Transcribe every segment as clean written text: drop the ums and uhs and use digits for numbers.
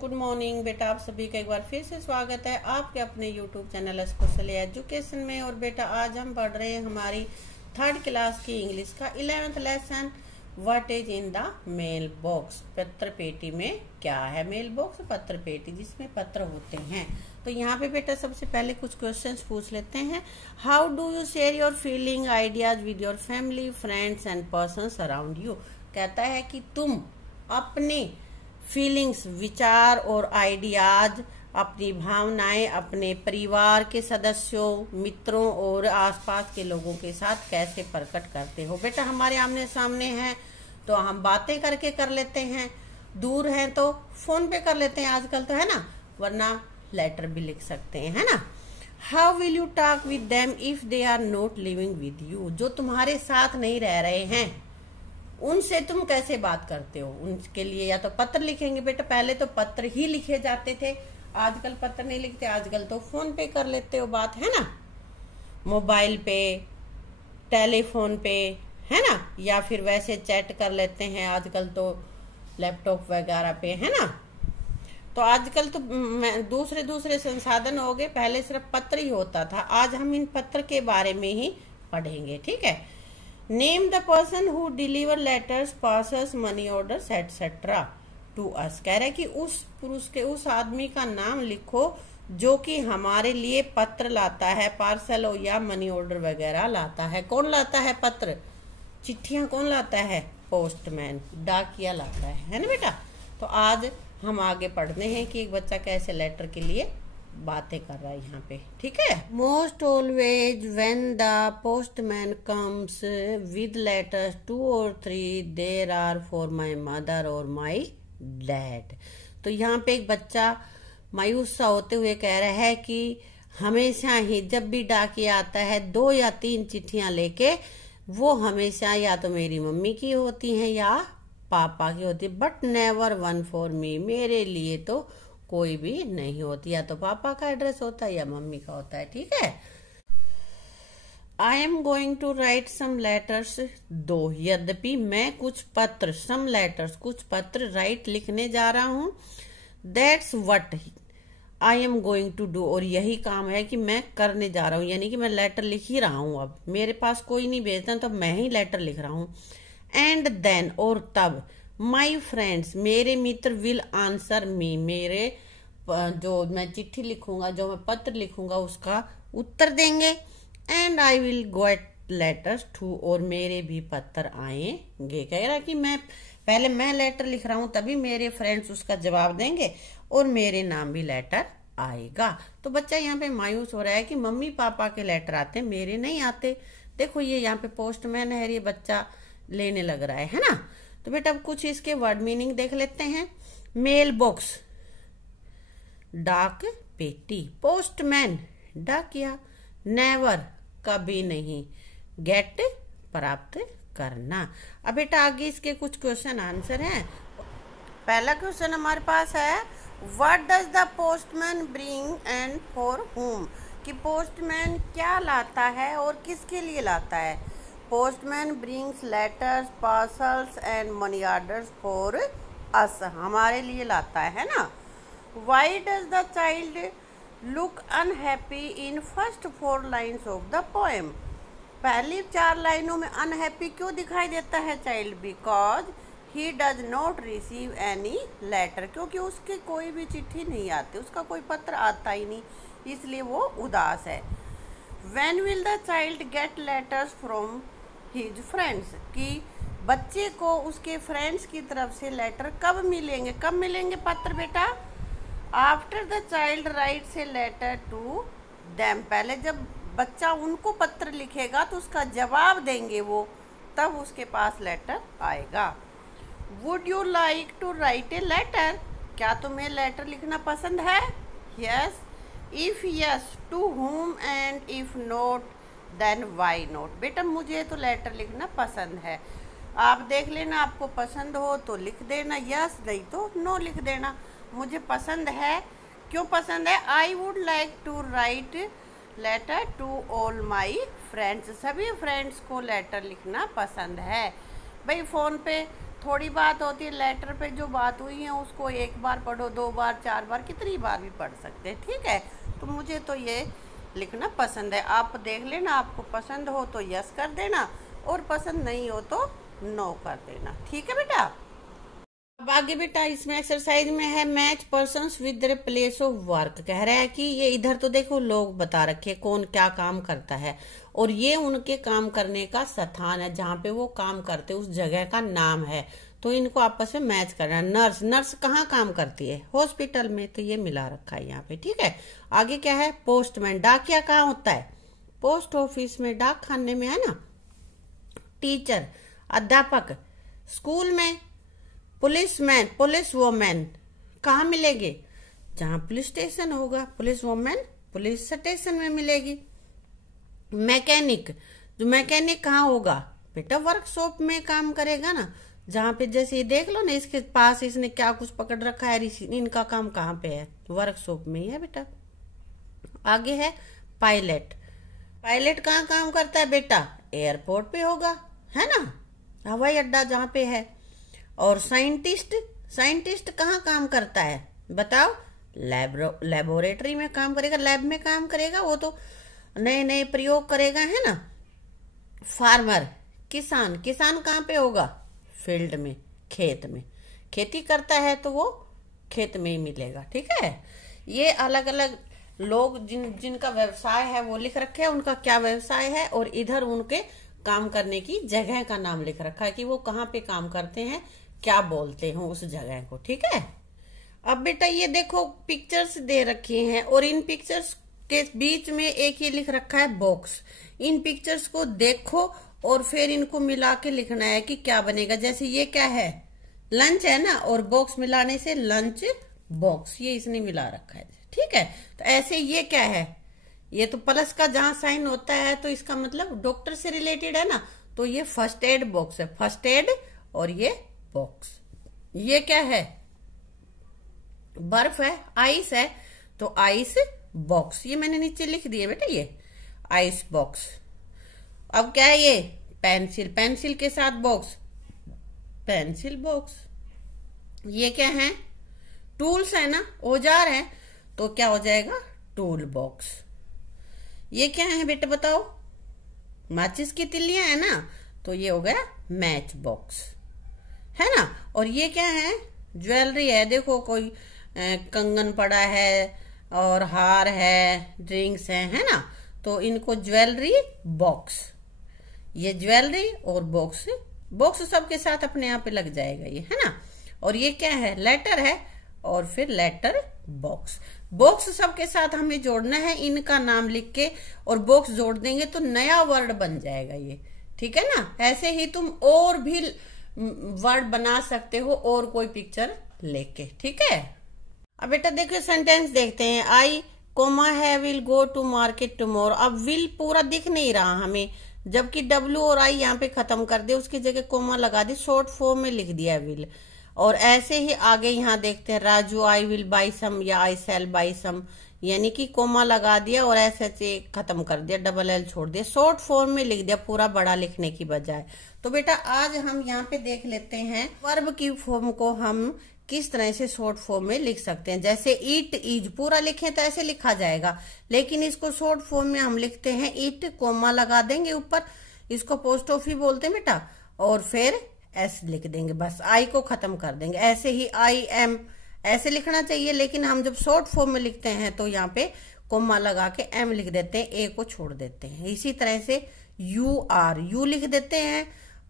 Good morning बेटा। आप सभी का एक बार फिर से स्वागत है आपके अपने यूट्यूब चैनल स्पेशल एजुकेशन में। और बेटा आज हम पढ़ रहे हैं हमारी 3rd क्लास की इंग्लिश का 11th lesson, what is in the mail box. पत्र पेटी में क्या है? मेल बॉक्स पत्र पेटी जिसमें पत्र होते हैं। तो यहाँ पे बेटा सबसे पहले कुछ क्वेश्चंस पूछ लेते हैं। How do you share your feeling ideas with your family, friends and persons around you. कहता है कि तुम अपनी फीलिंग्स, विचार और आइडियाज, अपनी भावनाएं अपने परिवार के सदस्यों, मित्रों और आसपास के लोगों के साथ कैसे प्रकट करते हो। बेटा हमारे आमने सामने हैं तो हम बातें करके कर लेते हैं, दूर हैं तो फोन पे कर लेते हैं आजकल तो, है ना, वरना लेटर भी लिख सकते हैं, है ना। How will you talk with them if they are not living with you. जो तुम्हारे साथ नहीं रह रहे हैं उनसे तुम कैसे बात करते हो। उनके लिए या तो पत्र लिखेंगे बेटा, पहले तो पत्र ही लिखे जाते थे, आजकल पत्र नहीं लिखते, आजकल तो फोन पे कर लेते हो बात, है ना, मोबाइल पे, टेलीफोन पे, है ना, या फिर वैसे चैट कर लेते हैं आजकल तो लैपटॉप वगैरह पे, है ना। तो आजकल तो दूसरे संसाधन हो गए, पहले सिर्फ पत्र ही होता था। आज हम इन पत्र के बारे में ही पढ़ेंगे, ठीक है। Name the person who deliver letters, parcels, money orders etcetera to us. कह रहे कि उस पुरुष के, उस आदमी का नाम लिखो जो कि हमारे लिए पत्र लाता है, पार्सल हो या मनी ऑर्डर वगैरह लाता है। कौन लाता है पत्र, चिट्ठियां कौन लाता है? पोस्टमैन, डाकिया लाता है ना बेटा। तो आज हम आगे पढ़ते हैं कि एक बच्चा कैसे लेटर के लिए बातें कर रहा है यहाँ पे, ठीक है। Most always when the postman comes with letters 2 or 3 there are for my mother और माई डैड। तो यहाँ पे एक बच्चा मायूस सा होते हुए कह रहा है कि हमेशा ही जब भी डाकिया आता है 2 या 3 चिट्ठियां लेके, वो हमेशा या तो मेरी मम्मी की होती हैं या पापा की होती है, but never won for me. मेरे लिए तो कोई भी नहीं होती, या तो पापा का एड्रेस होता है या मम्मी का होता है, ठीक है। I am going to write some letters, though, यद्यपि मैं कुछ पत्र, सम लेटर्स, कुछ पत्र, राइट लिखने जा रहा हूं। That's what I am going to do, और यही काम है कि मैं करने जा रहा हूं, यानी कि मैं लेटर लिख ही रहा हूं। अब मेरे पास कोई नहीं भेजता तो मैं ही लेटर लिख रहा हूं। एंड देन, और तब, माई फ्रेंड्स, मेरे मित्र, विल आंसर मी, मेरे जो मैं चिट्ठी लिखूंगा, जो मैं पत्र लिखूंगा उसका उत्तर देंगे। And I will get letters too, और मेरे भी पत्र आएंगे। कह रहा कि पहले मैं लेटर लिख रहा हूं तभी मेरे फ्रेंड्स उसका जवाब देंगे और मेरे नाम भी लेटर आएगा। तो बच्चा यहाँ पे मायूस हो रहा है कि मम्मी पापा के लेटर आते हैं, मेरे नहीं आते। देखो ये यहाँ पे पोस्टमैन है, ये बच्चा लेने लग रहा है ना। तो बेटा अब कुछ इसके वर्ड मीनिंग देख लेते हैं। मेल बॉक्स, डाक पेटी, पोस्टमैन, डाकिया, नेवर, कभी नहीं, गेट, प्राप्त करना। अब बेटा आगे इसके कुछ क्वेश्चन आंसर हैं। पहला क्वेश्चन हमारे पास है, what does the postman bring and for हुम। कि पोस्टमैन क्या लाता है और किसके लिए लाता है। Postman brings letters, parcels and money orders for us, हमारे लिए लाता है ना। Why does the child look unhappy in first 4 lines of the poem. पहली 4 लाइनों में अनहैप्पी क्यों दिखाई देता है child? Because he does not receive any letter, क्योंकि उसके कोई भी चिट्ठी नहीं आती, उसका कोई पत्र आता ही नहीं, इसलिए वो उदास है। When will the child get letters from his friends? कि बच्चे को उसके फ्रेंड्स की तरफ से लेटर कब मिलेंगे? कब मिलेंगे पत्र बेटा? After the child writes a letter to them, पहले जब बच्चा उनको पत्र लिखेगा तो उसका जवाब देंगे वो, तब उसके पास लेटर आएगा। Would you like to write a letter, क्या तुम्हें लेटर लिखना पसंद है? Yes, if yes to whom and if not then why not. बेटा मुझे तो लेटर लिखना पसंद है, आप देख लेना, आपको पसंद हो तो लिख देना यस, नहीं तो नो लिख देना। मुझे पसंद है, क्यों पसंद है? I would like to write letter to all my friends, सभी फ्रेंड्स को लेटर लिखना पसंद है। भाई फ़ोन पे थोड़ी बात होती है, लेटर पे जो बात हुई है उसको एक बार पढ़ो, 2 बार, 4 बार, कितनी बार भी पढ़ सकते हैं, ठीक है। तो मुझे तो ये लिखना पसंद है, आप देख लेना, आपको पसंद हो तो यस कर देना और पसंद नहीं हो तो नो कर देना, ठीक है बेटा। अब आगे बेटा इसमें एक्सरसाइज में है match persons with their place of work. कह रहा है कि ये इधर तो देखो लोग बता रखे कौन क्या काम करता है और ये उनके काम करने का स्थान है, जहाँ पे वो काम करते उस जगह का नाम है। तो इनको आपस में मैच करना है। नर्स, नर्स कहाँ काम करती है? हॉस्पिटल में, तो ये मिला रखा है यहाँ पे, ठीक है। आगे क्या है? पोस्टमैन, डाकिया कहाँ होता है? पोस्ट ऑफिस में, डाक खाने में, है ना। टीचर, अध्यापक, स्कूल में। पुलिसमैन, पुलिस वोमैन कहाँ मिलेंगे? जहाँ पुलिस स्टेशन होगा। पुलिस वोमैन पुलिस स्टेशन में मिलेगी। मैकेनिक, जो मैकेनिक कहाँ होगा? बेटा वर्कशॉप में काम करेगा ना, जहाँ पे जैसे ये देख लो ना, इसके पास इसने क्या कुछ पकड़ रखा है, इनका काम कहाँ पे है? वर्कशॉप में ही है बेटा। आगे है पायलट। पायलट कहाँ काम करता है बेटा? एयरपोर्ट पे होगा, है ना, हवाई अड्डा जहाँ पे है। और साइंटिस्ट, साइंटिस्ट कहाँ काम करता है बताओ? लेबोरेटरी में काम करेगा, लैब में काम करेगा, वो तो नए नए प्रयोग करेगा, है ना। फार्मर, किसान, किसान कहाँ पे होगा? फील्ड में, खेत में, खेती करता है तो वो खेत में ही मिलेगा, ठीक है। ये अलग अलग लोग जिनका व्यवसाय है वो लिख रखे हैं, उनका क्या व्यवसाय है, और इधर उनके काम करने की जगह का नाम लिख रखा है कि वो कहाँ पे काम करते हैं, क्या बोलते हैं उस जगह को, ठीक है। अब बेटा ये देखो पिक्चर्स दे रखे हैं और इन पिक्चर्स के बीच में एक ये लिख रखा है बॉक्स। इन पिक्चर्स को देखो और फिर इनको मिला के लिखना है कि क्या बनेगा। जैसे ये क्या है? लंच है ना, और बॉक्स मिलाने से लंच बॉक्स, ये इसने मिला रखा है, ठीक है। तो ऐसे ये क्या है? ये तो प्लस का जहां साइन होता है तो इसका मतलब डॉक्टर से रिलेटेड है ना, तो ये फर्स्ट एड बॉक्स है, फर्स्ट एड, और ये बॉक्स। ये क्या है? बर्फ है, आइस है, तो आइस बॉक्स, ये मैंने नीचे लिख दिया बेटा, ये आइस बॉक्स। अब क्या है ये? पेंसिल, पेंसिल के साथ बॉक्स, पेंसिल बॉक्स। ये क्या है? टूल्स है ना, औजार है, तो क्या हो जाएगा? Tool box. ये क्या है बेटा बताओ? माचिस की तिल्लियां है ना, तो ये हो गया मैच बॉक्स, है ना। और ये क्या है? ज्वेलरी है, देखो कोई कंगन पड़ा है और हार है, ड्रिंक्स है ना, तो इनको ज्वेलरी बॉक्स। ये ज्वेलरी और बॉक्स, बॉक्स सबके साथ अपने आप पे लग जाएगा ये, है ना। और ये क्या है? लेटर है और फिर लेटर बॉक्स। बॉक्स सबके साथ हमें जोड़ना है, इनका नाम लिख के और बॉक्स जोड़ देंगे तो नया वर्ड बन जाएगा ये, ठीक है ना। ऐसे ही तुम और भी वर्ड बना सकते हो और कोई पिक्चर लेके, ठीक है। अब बेटा देखो सेंटेंस देखते हैं। आई कोमा है will go to market tomorrow. अब विल पूरा दिख नहीं रहा हमें, जबकि डब्ल्यू और आई यहाँ पे खत्म कर दिया, उसकी जगह कोमा लगा दी, शॉर्ट फॉर्म में लिख दिया विल। और ऐसे ही आगे यहाँ देखते हैं, Raju I will by some या आई सेल बाई सम, यानी कि कोमा लगा दिया और ऐसे खत्म कर दिया, डबल एल छोड़ दिया, शॉर्ट फॉर्म में लिख दिया पूरा बड़ा लिखने की बजाय। तो बेटा आज हम यहाँ पे देख लेते हैं वर्ब की फॉर्म को हम किस तरह से शॉर्ट फॉर्म में लिख सकते हैं। जैसे इट इज पूरा लिखें तो ऐसे लिखा जाएगा, लेकिन इसको शॉर्ट फॉर्म में हम लिखते हैं इट, कोमा लगा देंगे ऊपर, इसको पोस्ट ऑफिस बोलते हैं बेटा, और फिर एस लिख देंगे, बस आई को खत्म कर देंगे। ऐसे ही आई एम ऐसे लिखना चाहिए, लेकिन हम जब शॉर्ट फॉर्म में लिखते हैं तो यहाँ पे कोमा लगा के एम लिख देते हैं, ए को छोड़ देते हैं। इसी तरह से यू आर, यू लिख देते हैं,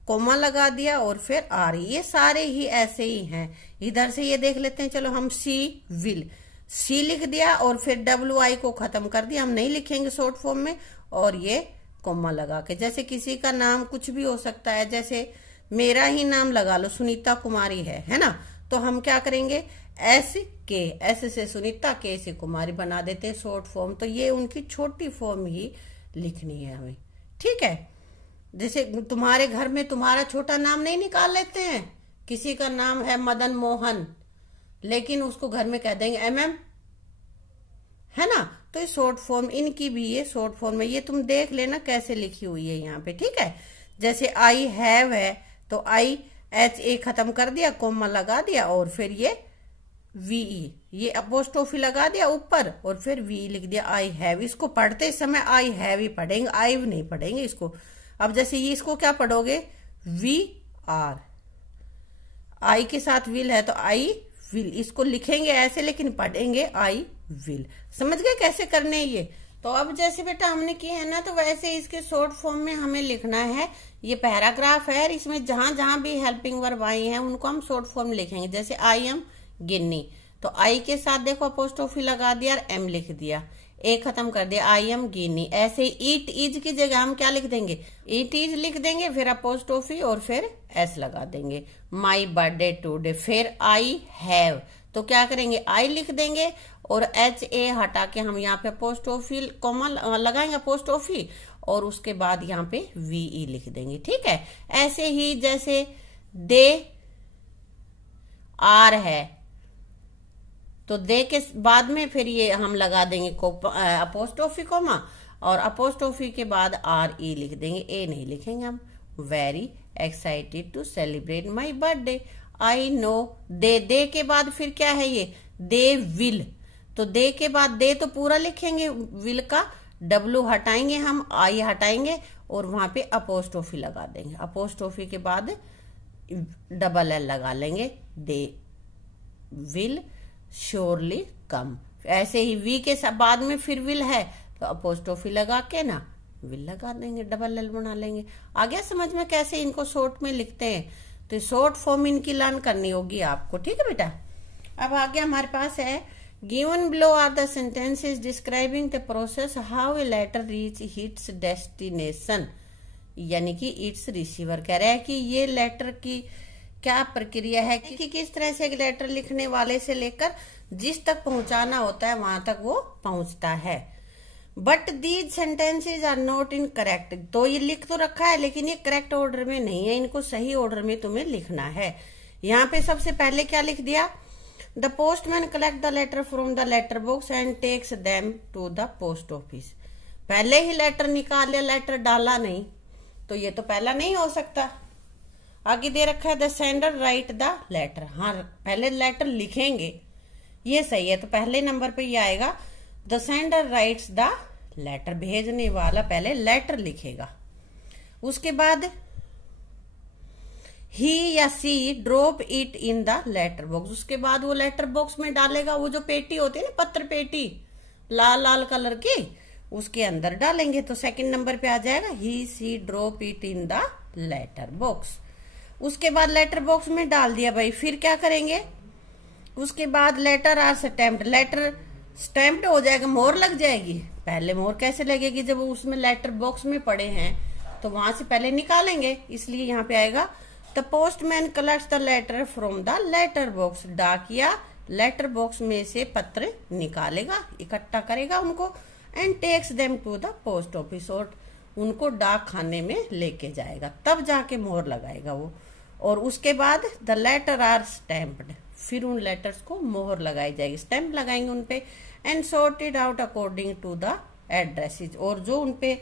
कोमा लगा दिया और फिर आर, ये सारे ही ऐसे ही हैं। इधर से ये देख लेते हैं, चलो हम सी विल, सी लिख दिया और फिर डब्ल्यू आई को खत्म कर दिया, हम नहीं लिखेंगे शॉर्ट फॉर्म में, और ये कोमा लगा के। जैसे किसी का नाम कुछ भी हो सकता है, जैसे मेरा ही नाम लगा लो, सुनीता कुमारी है ना, तो हम क्या करेंगे? एस के, एस से सुनीता, के से कुमारी बना देते हैं शॉर्ट फॉर्म। तो ये उनकी छोटी फॉर्म ही लिखनी है हमें, ठीक है। जैसे तुम्हारे घर में तुम्हारा छोटा नाम नहीं निकाल लेते हैं, किसी का नाम है मदन मोहन, लेकिन उसको घर में कह देंगे MM, है ना। तो ये शॉर्ट फॉर्म, इनकी भी ये शॉर्ट फॉर्म है, ये तुम देख लेना कैसे लिखी हुई है यहाँ पे, ठीक है। जैसे आई हैव है तो आई HA खत्म कर दिया, कोमा लगा दिया और फिर ये VE, ये अपोस्ट्रोफी लगा दिया ऊपर और फिर VE लिख दिया। आई हैव, इसको पढ़ते समय आई हैव ही पढ़ेंगे, आई नहीं पढ़ेंगे इसको। अब जैसे ये इसको क्या पढ़ोगे, VR, आई के साथ विल है तो आई विल, इसको लिखेंगे ऐसे लेकिन पढ़ेंगे आई विल। समझ गए कैसे करने ये? तो अब जैसे बेटा हमने किया है ना, तो वैसे इसके शॉर्ट फॉर्म में हमें लिखना है। ये पैराग्राफ है, इसमें जहां जहां भी हेल्पिंग वर्ब आई हैं उनको हम शॉर्ट फॉर्म लिखेंगे। जैसे आई एम गिन्नी, तो आई के साथ देखो अपोस्ट्रोफी लगा दिया और एम लिख दिया, ए खत्म कर दिया, आई एम गिनी। ऐसे ईट इज की जगह हम क्या लिख देंगे, ईट इज लिख देंगे, फिर अपोस्ट्रोफी और फिर एस लगा देंगे। माई बर्थडे टुडे, फिर आई हैव, तो क्या करेंगे, आई लिख देंगे और HA हटा के हम यहाँ पे अपोस्ट्रोफी कॉमा लगाएंगे अपोस्ट्रोफी, और उसके बाद यहाँ पे VE लिख देंगे। ठीक है, ऐसे ही जैसे दे आर है, तो दे के बाद में फिर ये हम लगा देंगे अपोस्ट्रोफी कोमा, और अपोस्ट्रोफी के बाद RE लिख देंगे, ए नहीं लिखेंगे हम। Very excited to celebrate my birthday, I know. दे के बाद फिर क्या है ये, दे विल, तो दे के बाद दे तो पूरा लिखेंगे, विल का W हटाएंगे हम, आई हटाएंगे और वहां पे अपोस्ट्रोफी लगा देंगे। अपोस्ट्रोफी के बाद LL लगा लेंगे, दे विल श्योरली कम। ऐसे ही वी के बाद में फिर विल है तो अपोस्ट्रोफी लगा के ना विल लगा देंगे, LL बना लेंगे। आ गया समझ में कैसे इनको शॉर्ट में लिखते हैं? तो शॉर्ट फॉर्म इनकी लर्न करनी होगी आपको। ठीक है बेटा, अब आगे हमारे पास है given below are the sentences describing the process how a letter reach its destination, यानी कि इट्स रिसीवर। कह रहा है कि ये लेटर की क्या प्रक्रिया है कि किस तरह से एक लेटर लिखने वाले से लेकर जिस तक पहुंचाना होता है वहां तक वो पहुंचता है। But these sentences are not in correct, तो ये लिख तो रखा है लेकिन ये करेक्ट ऑर्डर में नहीं है, इनको सही ऑर्डर में तुम्हें लिखना है। यहाँ पे सबसे पहले क्या लिख दिया, the postman collect the letter from the letter box and takes them to the post office. पहले ही लेटर निकाल लिया, लेटर डाला नहीं, तो ये तो पहला नहीं हो सकता। आगे दे रखा है the sender write the letter, हाँ पहले लेटर लिखेंगे, ये सही है, तो पहले नंबर पे ये आएगा the sender writes the letter, भेजने वाला पहले लेटर लिखेगा। उसके बाद ही या she drop it in the letter box, उसके बाद वो लेटर बॉक्स में डालेगा, वो जो पेटी होती है ना पत्र पेटी लाल लाल कलर की, उसके अंदर डालेंगे, तो सेकंड नंबर पे आ जाएगा ही she drop it in the letter box. उसके बाद लेटर बॉक्स में डाल दिया भाई, फिर क्या करेंगे, उसके बाद letter are stamped, letter stamped हो जाएगा, मोहर लग जाएगी। पहले मोहर कैसे लगेगी, जब उसमें लेटर बॉक्स में पड़े हैं तो वहां से पहले निकालेंगे, इसलिए यहाँ पे आएगा the postman collects the letter from the letter box, डाकिया लेटर बॉक्स में से पत्र निकालेगा, इकट्ठा करेगा उनको, and takes them to the post office, और उनको डाक खाने में लेके जाएगा, तब जाके मोहर लगाएगा वो। और उसके बाद द लेटर आर स्टैम्प्ड, फिर उन लेटर्स को मोहर लगाई जाएगी, स्टैम्प लगाएंगे उनपे, and sorted out according to the addresses, और जो उनपे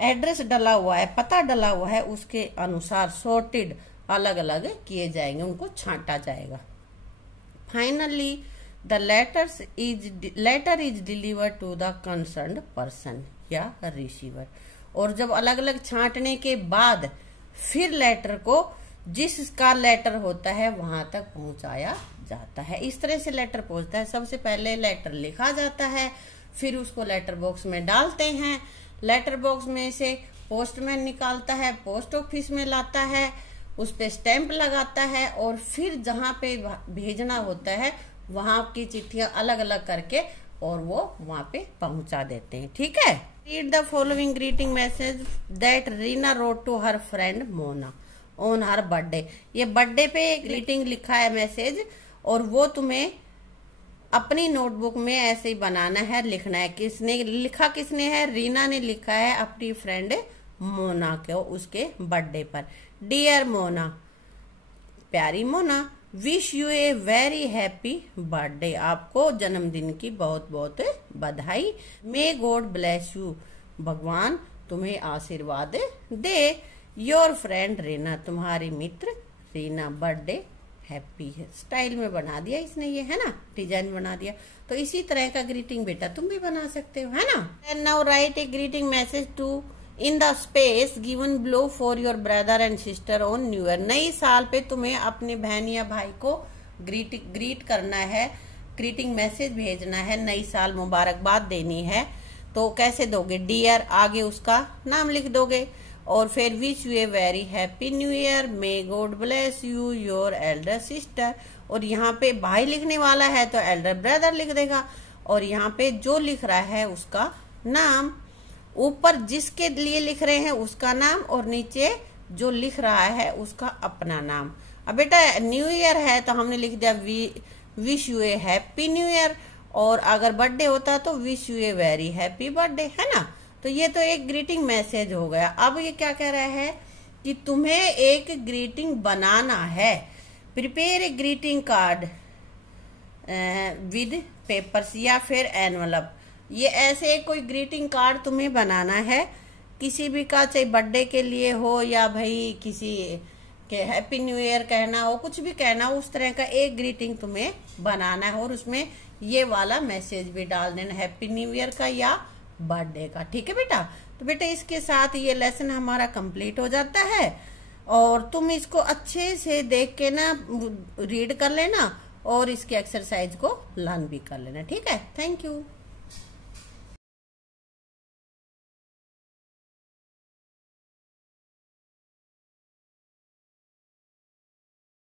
एड्रेस डला हुआ है, पता डला हुआ है, उसके अनुसार सॉर्टेड अलग अलग किए जाएंगे, उनको छांटा जाएगा। Finally the letter is delivered to the concerned person या रिसीवर, और जब अलग अलग छांटने के बाद फिर लेटर को जिसका लेटर होता है वहां तक पहुंचाया जाता है। इस तरह से लेटर पहुंचता है, सबसे पहले लेटर लिखा जाता है, फिर उसको लेटर बॉक्स में डालते हैं, लेटर बॉक्स में से पोस्टमैन निकालता है, पोस्ट ऑफिस में लाता है, उस पे स्टैंप लगाता है, और फिर जहां पे भेजना होता है वहां की चिट्ठियां अलग अलग करके और वो वहां पे पहुंचा देते हैं। ठीक है, read the following greeting message that Reena wrote to her friend Mona on her birthday. ये बर्थडे पे ग्रीटिंग लिखा है मैसेज, और वो तुम्हें अपनी नोटबुक में ऐसे ही बनाना है, लिखना है। किसने लिखा, किसने है, रीना ने लिखा है अपनी फ्रेंड मोना को उसके बर्थडे पर। डियर मोना, प्यारी Mona, wish U a very happy birthday, आपको जन्मदिन की बहुत बहुत बधाई। मे गॉड ब्लेस यू, भगवान तुम्हें आशीर्वाद दे। योर फ्रेंड रीना, तुम्हारी मित्र रीना बर्थडे हैप्पी है, स्टाइल में बना दिया इसने, ये है ना, डिजाइन बना दिया। तो इसी तरह का ग्रीटिंग बेटा तुम भी बना सकते हो, है ना। And now write a greeting message to in the space given below for your brother and sister on new year. नई साल पे तुम्हें अपने बहन या भाई को ग्रीट करना है, ग्रीटिंग मैसेज भेजना है, नई साल मुबारकबाद देनी है। तो कैसे दोगे? डियर, आगे उसका नाम लिख दोगे और फिर wish U a very happy new year, may God bless you your Elder sister. और यहाँ पे भाई लिखने वाला है तो एल्डर ब्रदर लिख देगा, और यहाँ पे जो लिख रहा है उसका नाम, ऊपर जिसके लिए लिख रहे हैं उसका नाम और नीचे जो लिख रहा है उसका अपना नाम। अब बेटा न्यू ईयर है तो हमने लिख दिया wish U A happy new year, और अगर बर्थडे होता तो wish U a very happy birthday, है ना। तो ये तो एक ग्रीटिंग मैसेज हो गया। अब ये क्या कह रहा है कि तुम्हें एक ग्रीटिंग बनाना है। Prepare a greeting card with papers या फिर एनवलप। ये ऐसे कोई ग्रीटिंग कार्ड तुम्हें बनाना है किसी भी का, चाहे बर्थडे के लिए हो या भाई किसी के हैप्पी न्यू ईयर कहना हो, कुछ भी कहना हो, उस तरह का एक ग्रीटिंग तुम्हें बनाना है और उसमें ये वाला मैसेज भी डाल देना, हैप्पी न्यू ईयर का या बर्थडे का। ठीक है बेटा। तो बेटा इसके साथ ये लेसन हमारा कंप्लीट हो जाता है, और तुम इसको अच्छे से देख के ना रीड कर लेना और इसके एक्सरसाइज को लर्न भी कर लेना। ठीक है, थैंक यू।